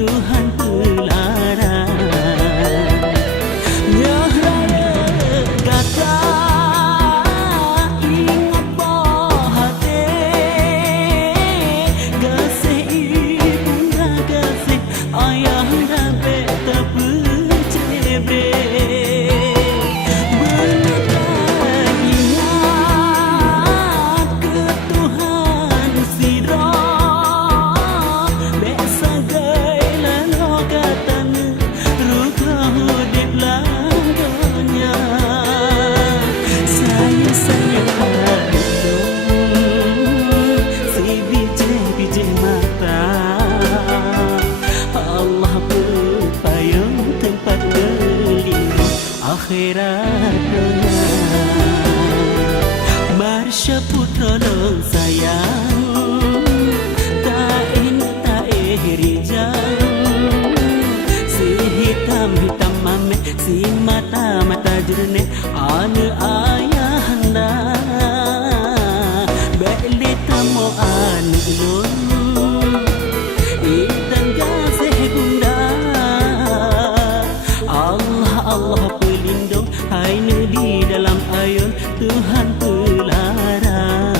Tuhan pelarang. Ya raya kata ingat bahate, gasih ibunda gasih ayah dan beta pencebre. Akhirat dunia Marsha putra long sayang tak rijang si hitam mame si mata jernih ane ayah handa beli tamu ane ulun itan gasih bunda Allah pelindung hanya di dalam ayun Tuhan pelarang.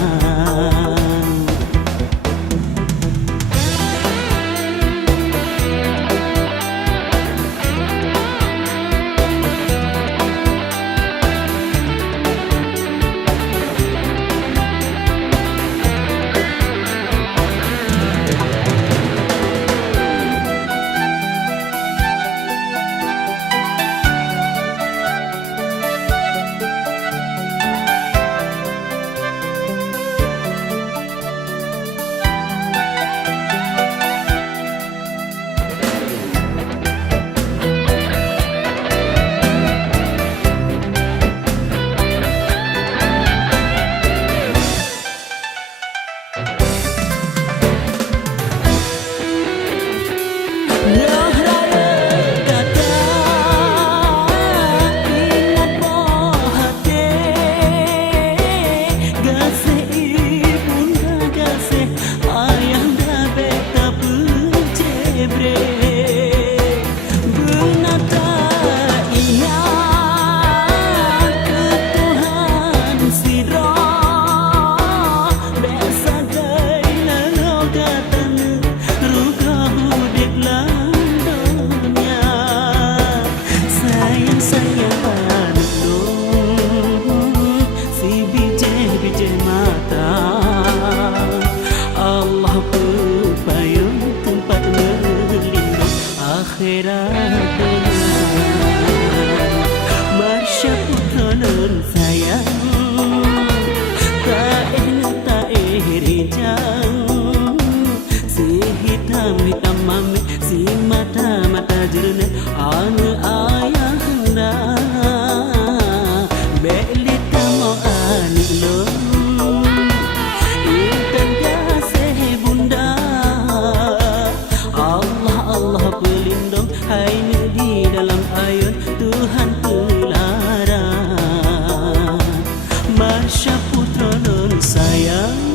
Akhirat dunia Marsha putra non sayang tak rijang si hitam mame si mata jernih ane ayah handa beli tamu ane ulun itan gasih bunda Allah pelindung hanya di dalam ayun Tuhan pelarang. Marsha putra non sayang